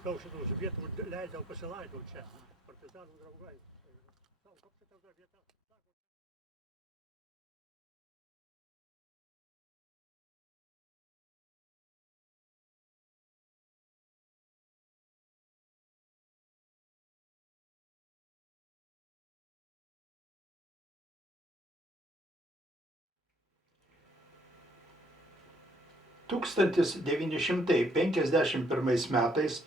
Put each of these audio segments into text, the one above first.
Daug šitų vietų leidžiau pasilaidot čia, partizanų draugai. Koks šita vieta? Tūkstantis 951 metais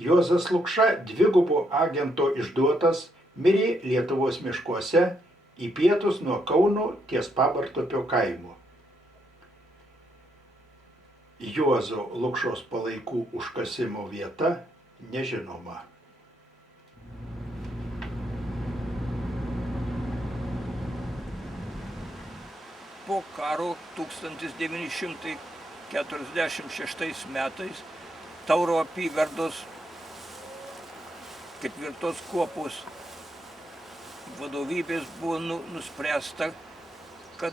Juozas Lukša dvigubo agento išduotas mirė Lietuvos miškuose į pietus nuo Kauno ties Pabartupio kaimu. Juozo Lukšos palaikų užkasimo vieta nežinoma. Po karo 1946 metais Tauro apygardos 4 kuopos vadovybės buvo nuspręsta, kad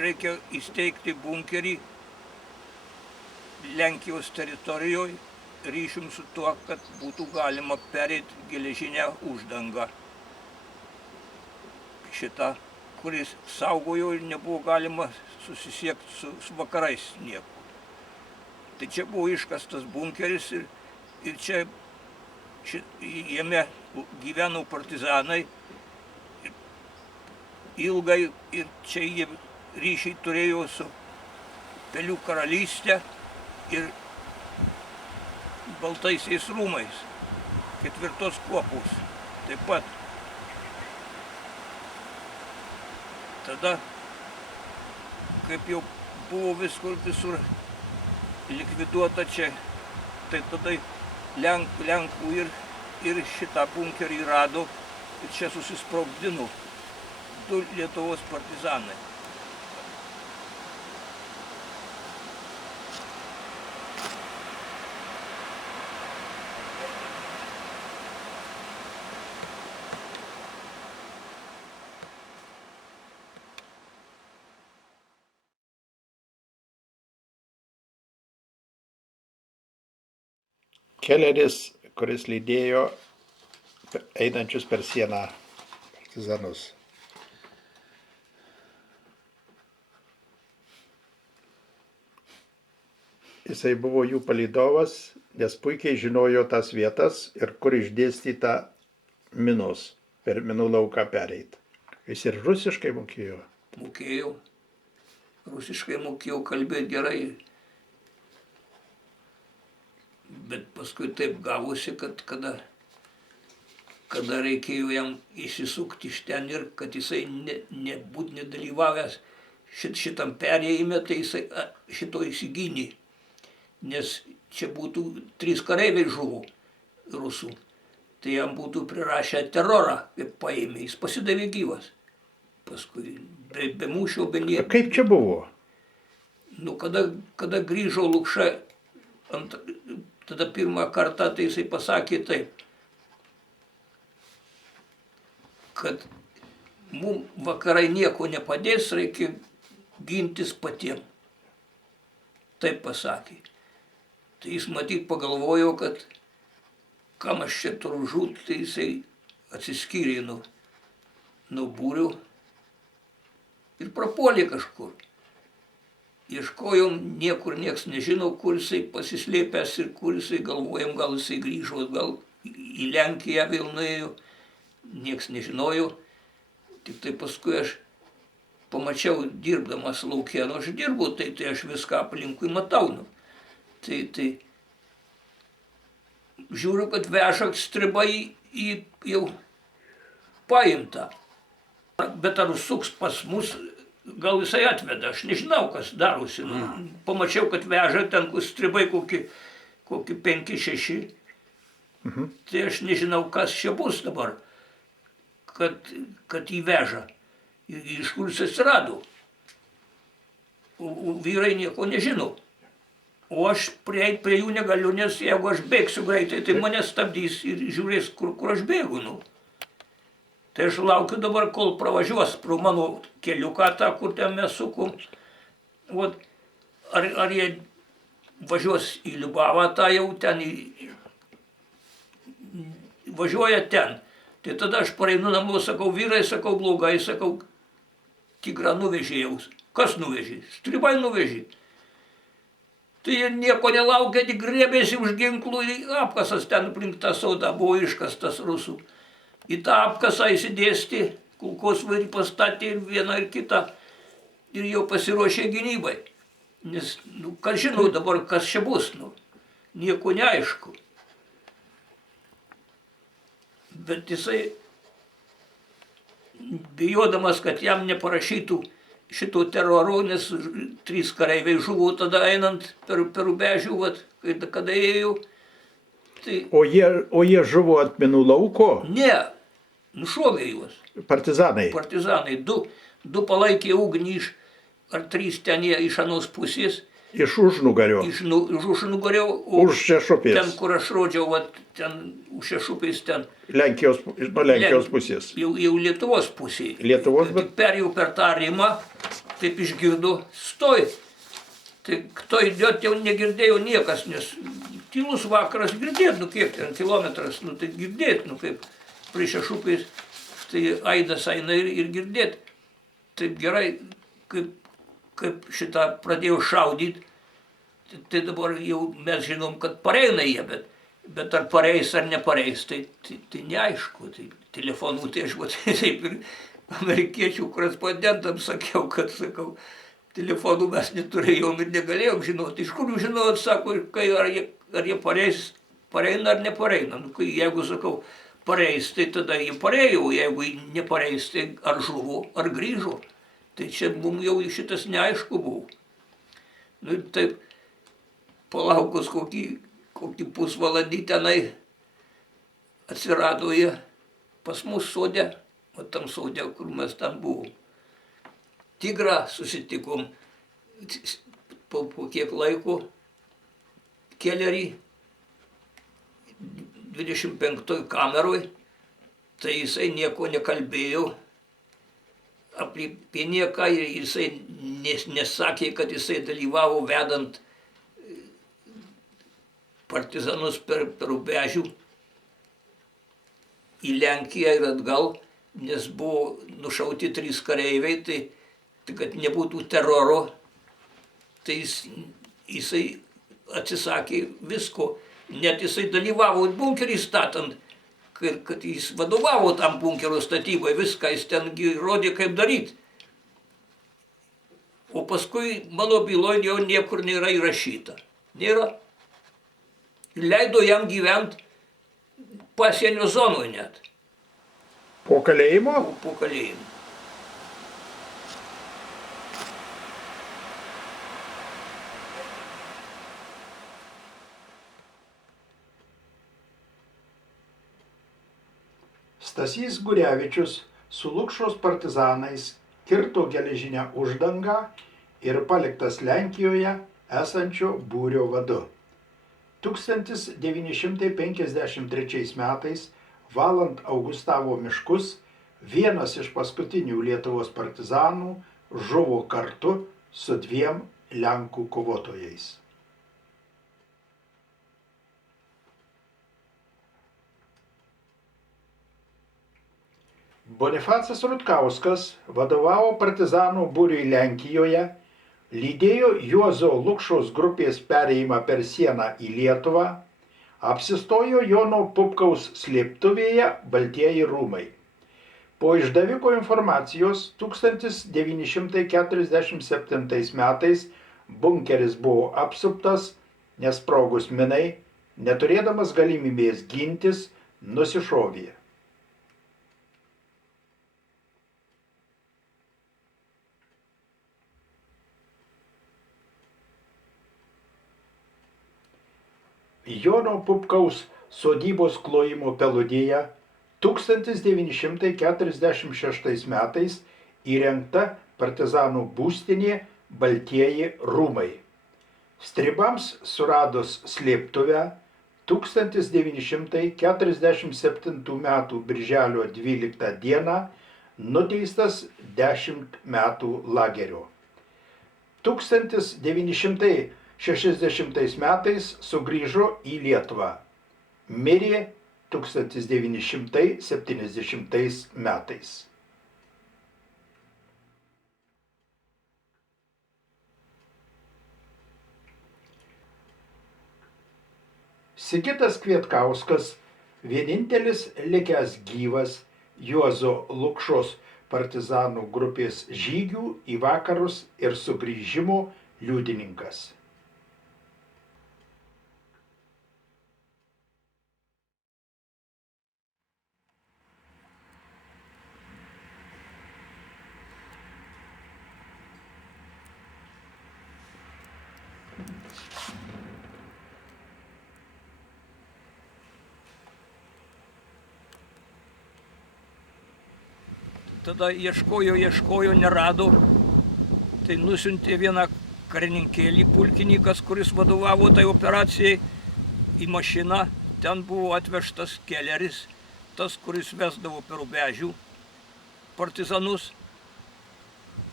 reikia įsteigti bunkerį Lenkijos teritorijoje ryšium su tuo, kad būtų galima pereiti geležinę uždangą. Šitą, kuris saugojo ir nebuvo galima susisiekti su vakarais niekur. Tai čia buvo iškastas bunkeris ir čia jame gyveno partizanai ilgai ir čia jie ryšiai turėjo su Pelių karalystė ir Baltaisiais rūmais, 4 kuopos taip pat. Tada, kaip jau buvo visur likviduota čia, tai tada Lenkų ir šitą bunkerį rado ir čia susisprogdino 2 Lietuvos partizanai. Keleris, kuris lydėjo einančius per sieną partizanus. Jisai buvo jų palydovas, nes puikiai žinojo tas vietas ir kur išdėstyta minos, per minų lauką pereit. Jis ir rusiškai mokėjo. Mokėjau. Rusiškai mokėjau kalbėti gerai. Bet paskui taip gavosi, kad kada reikėjo jam išsisukti iš ten ir kad jisai nebūt nedalyvavęs šitam perėjime, tai jisai šito įsigynė. Nes čia būtų 3 kareiviai žuvo rusų. Tai jam būtų prirašę terorą, kaip paėmė. Jis pasidavė gyvas. Paskui be mūšio, be nieko. Kaip čia buvo? Nu, kada grįžo Lukša, tada pirmą kartą tai jisai pasakė taip, kad mums vakarai nieko nepadės, reikia gintis patiem. Taip pasakė. Tai jis matyt pagalvojo, kad kam aš čia turiu žūt, tai jisai atsiskyrė nuo būrių ir prapuolė kažkur. Ieškojom, niekur nieks nežino, kur jisai pasislėpęs ir kur jisai, galvojom, gal jisai grįžo, gal į Lenkiją vėl nuėjo, nieks nežinojo. Tik tai paskui aš pamačiau dirbdamas lauke, aš dirbu, tai aš viską aplinkui matau. Tai žiūriu, kad veža stribai į jau paimtą. Bet ar suks pas mus, gal jisai atveda, aš nežinau, kas darosi. Pamačiau, kad veža ten stribai kokie 5-6. Tai aš nežinau, kas čia bus dabar, kad jį veža. Iš kur jis atsirado. O vyrai nieko nežino. O aš prieit prie jų negaliu, nes jeigu aš bėgsiu greitai, tai mane stabdys ir žiūrės, kur aš bėgu. Tai aš laukiu dabar, kol pravažiuos pro mano keliuką tą, kur ten mes sukom. Ar jie važiuos į Liubavą, tą jau ten, važiuoja ten. Tai tada aš pareinu namo, sakau, vyrai, sakau, blogai, sakau, Tigrą nuvežė jau. Kas nuvežė? Stribai nuvežė. Tai jie nieko nelaukia, tik griebėsi už ginklų, apkasas ten aplink tą sodą buvo iškastas rusų. Į tą apkasą įsidėsti, kulkosvairį pastatė ir vieną ir kitą ir jau pasiruošė gynybai. Nes, kas žinau dabar, kas čia bus, nieko neaišku. Bet jisai, bijodamas, kad jam neparašytų šito teroro, nes 3 kareiviai žuvo tada einant per Rubežių, kada ėjo. Tai... O jie žuvo ant minų lauko? Ne, nušovė juos. Partizanai? Partizanai. Du palaikė ugnį ar 3 ten jie iš anos pusės. Iš užnugario? Iš užnugario. Už Šešupės? Ten, kur aš rodžiau, ten už Šešupės ten. Nuo Lenkijos pusės? Jau Lietuvos pusėje. Lietuvos, bet... Perėjau per tą rimą, taip išgirdu, stoj. Tai kto idėt jau negirdėjo niekas, nes tylus vakaras girdėt, kiek ten kilometras, tai girdėt, kaip prie Šešupės, tai aidas eina ir girdėt. Taip gerai, kaip šitą pradėjo šaudyti, tai dabar jau mes žinom, kad pareina jie, bet ar pareis ar nepareis, tai neaišku. Tai telefonų tai aš taip ir amerikiečių korespondentams sakiau, kad telefonų mes neturėjom ir negalėjom žinoti. Iš kur jūs žinot, sako, ar jie pareina ar nepareina. Jeigu sakau pareis, tai tada jie parėjo, jeigu nepareis, tai ar žuvo, ar grįžo. Tai čia mums jau šitas neaišku buvo. Ir taip, palaukus kokį pusvalandį tenai atsirado jie pas mus sode, tam sode, kur mes ten buvom. Tigrą susitikom po kiek laiko, Kelerį 25 kameroj, tai jisai nieko nekalbėjo. Apie nieką jisai nesakė, kad jisai dalyvavo vedant partizanus per Rubežių į Lenkiją ir atgal, nes buvo nušauti 3 kareiviai, tai kad nebūtų teroro, tai jisai atsisakė visko, net jisai dalyvavo bunkerį statant, kad jis vadovavo tam bunkerio statybai, viską jis ten rodė, kaip daryti. O paskui mano byloje jau niekur nėra įrašyta. Nėra. Leido jam gyventi pasienio zonoje net. Po kalėjimo? Po kalėjimo. Stasys Gurevičius su Lukšos partizanais kirto geležinę uždangą ir paliktas Lenkijoje esančio būrio vadu. 1953 metais, valant Augustavo miškus, vienas iš paskutinių Lietuvos partizanų žuvo kartu su 2 Lenkų kovotojais. Bonifacas Rutkauskas vadovavo partizanų būriui Lenkijoje, lydėjo Juozo Lukšos grupės perėjimą per sieną į Lietuvą, apsistojo Jono Pupkaus slėptuvėje Baltieji rūmai. Po išdaviko informacijos 1947 metais bunkeris buvo apsuptas, nesprogus minai, neturėdamas galimybės gintis, nusišovė. Jono Pupkaus sodybos klojimo peludėje 1946 metais įrengta partizanų būstinė Baltieji rūmai. Stribams suradus slėptuvę 1947 m. birželio 12 d. nuteistas 10 metų lagerio. 1950 60 metais sugrįžo į Lietuvą. Mirė 1970 metais. Sigitas Kvietkauskas, vienintelis likęs gyvas Juozo Lukšos partizanų grupės žygių į vakarus ir sugrįžimo liudininkas. Tada ieškojo, nerado. Tai nusiuntė vieną karininkėlį pulkininkas, kuris vadovavo tai operacijai, į mašiną. Ten buvo atvežtas Kelleris, tas, kuris vesdavo per Rubežių partizanus.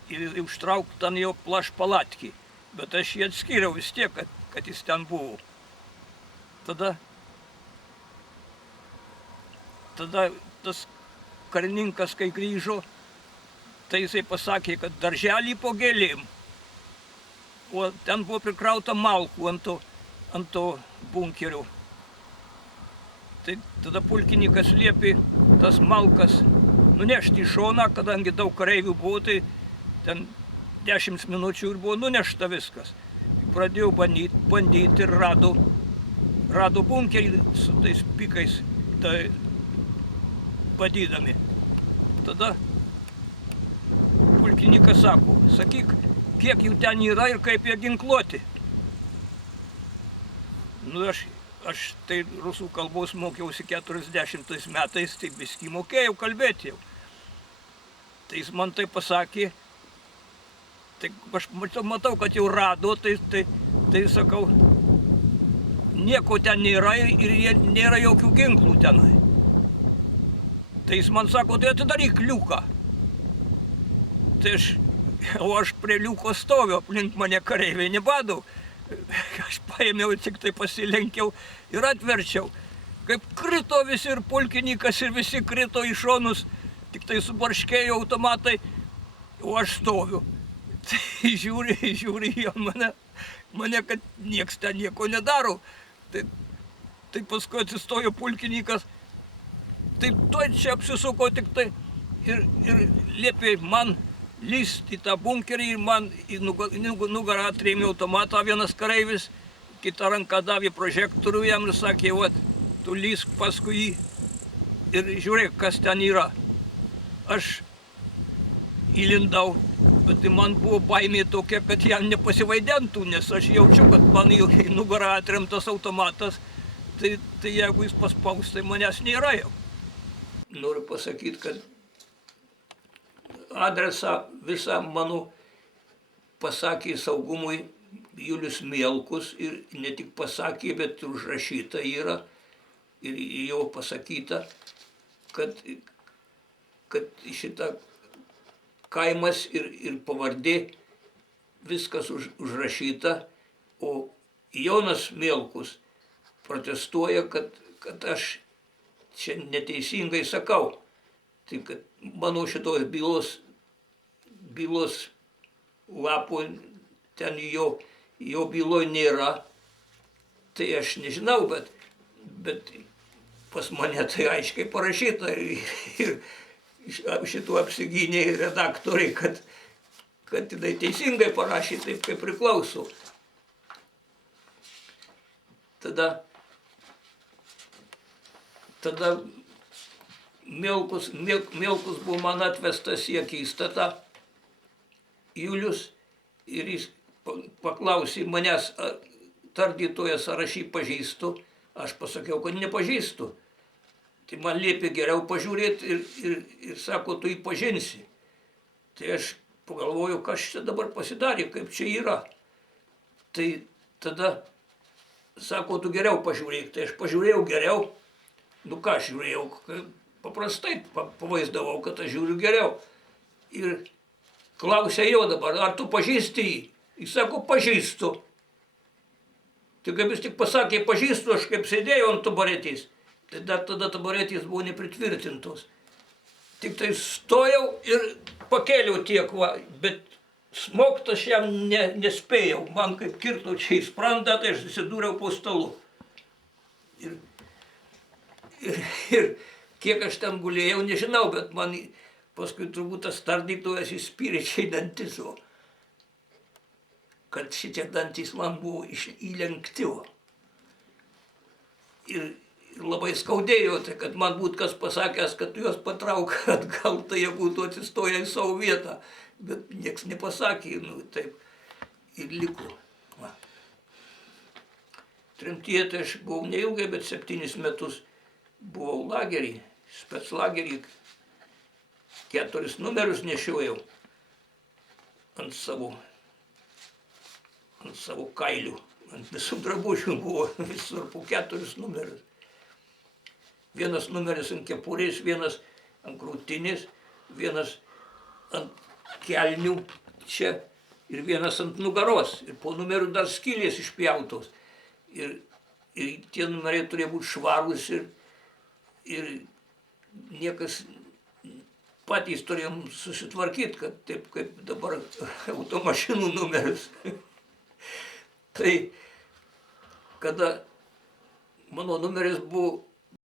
Ir užtraukta ant jo plašpalatkį. Bet aš jį atskiriau vis tiek, kad jis ten buvo. Tada tas karininkas, kai grįžo, tai jisai pasakė, kad darželį po gėlėm. O ten buvo prikrauta malkų ant to bunkerio. Tai tada pulkininkas liepė tas malkas nunešti į šoną, kadangi daug kareivių buvo, tai ten 10 minučių ir buvo nunešta viskas. Pradėjo bandyti ir rado bunkerį su tais pikais badydami. Tada pulkininkas sako, sakyk, kiek jų ten yra ir kaip jie ginkluoti. Nu, aš tai rusų kalbos mokiausi 40 metais, tai biskį mokėjau kalbėti jau. Tai jis man tai pasakė, tai aš matau, kad jau rado, tai sakau, nieko ten nėra ir nėra jokių ginklų tenai. Tai jis man sako, tai atidaryk liuką. Tai aš prie liuko stoviu, aplink mane kareiviai nebado. Aš paėmiau, tik tai pasilenkiau ir atverčiau. Kaip krito visi ir pulkininkas ir visi krito į šonus, tik tai subarškėjo automatai, o aš stoviu. Tai žiūri į mane, kad nieks ten nieko nedaro. Tai paskui atsistojo pulkininkas. Tai tuoj čia apsisuko tik tai ir liepė man lyst į tą bunkerį ir man į nugarą atrėmė automatą vienas kareivis, kitą ranką davė prožektorių jam ir sakė, vat, tu lysk paskui jį ir žiūrėk, kas ten yra. Aš įlindau, bet man buvo baimė tokia, kad jam nepasivaidentų, nes aš jaučiu, kad man į nugarą atremtas automatas, tai jeigu jis paspaus, tai manęs nėra jau. Noriu pasakyti, kad adresą visą mano pasakė saugumui Julius Mielkus ir ne tik pasakė, bet užrašyta yra ir jo pasakyta, kad šita kaimas ir pavardė viskas užrašyta, o Jonas Mielkus protestuoja, kad aš čia neteisingai sakau. Tai kad mano šitos bylos lapo ten jo byloj nėra, tai aš nežinau, bet pas mane tai aiškiai parašyta ir šitų apsigynė redaktoriai, kad jinai teisingai parašė taip, kaip priklauso. Tada Mielkus buvo man atvestas į akistatą, Julius, ir jis paklausė manęs, tardytojas, ar aš jį pažįstu. Aš pasakiau, kad nepažįstu. Tai man liepė geriau pažiūrėti ir sako, tu jį pažinsi. Tai aš pagalvoju, kas čia dabar pasidarė, kaip čia yra. Tai tada sako, tu geriau pažiūrėk. Tai aš pažiūrėjau geriau. Nu ką aš žiūrėjau, paprastai pavaizdavau, kad aš žiūriu geriau. Ir klausė jo dabar, ar tu pažįsti jį? Jis sako, pažįstu. Tai kaip jis tik pasakė, pažįstu, aš kaip sėdėjau ant taburetės, tai dar tada taburetės buvo nepritvirtintos. Tik tai stojau ir pakėliau tiek, va, bet smogt aš jam nespėjau. Man kaip kirto čia į sprandą, tai aš susidūriau po stalu. Ir kiek aš ten gulėjau, nežinau, bet man paskui turbūt tas tardytojas įspyrė čia į dantis, kad šitie dantys man buvo įlenkti. Ir labai skaudėjo, tai kad man būtų kas pasakęs, kad tu juos patrauk atgal, tai jie būtų atsistoję į savo vietą. Bet nieks nepasakė, nu taip ir liko. Va. Tremtyje tai aš buvau neilgai, bet 7 metus buvau lagerį, speclagerį. 4 numerius nešiojau ant savo kailių. Ant visų drabužių buvo visur po 4 numerius. Vienas numeris ant kepurės, vienas ant krūtinės, vienas ant kelnių čia ir vienas ant nugaros. Ir po numerių dar skylės išpjautos. Ir tie numeriai turėjo būti švarūs ir niekas patys turėjom susitvarkyti, kad taip kaip dabar automašinų numerius. Tai kada mano numeris buvo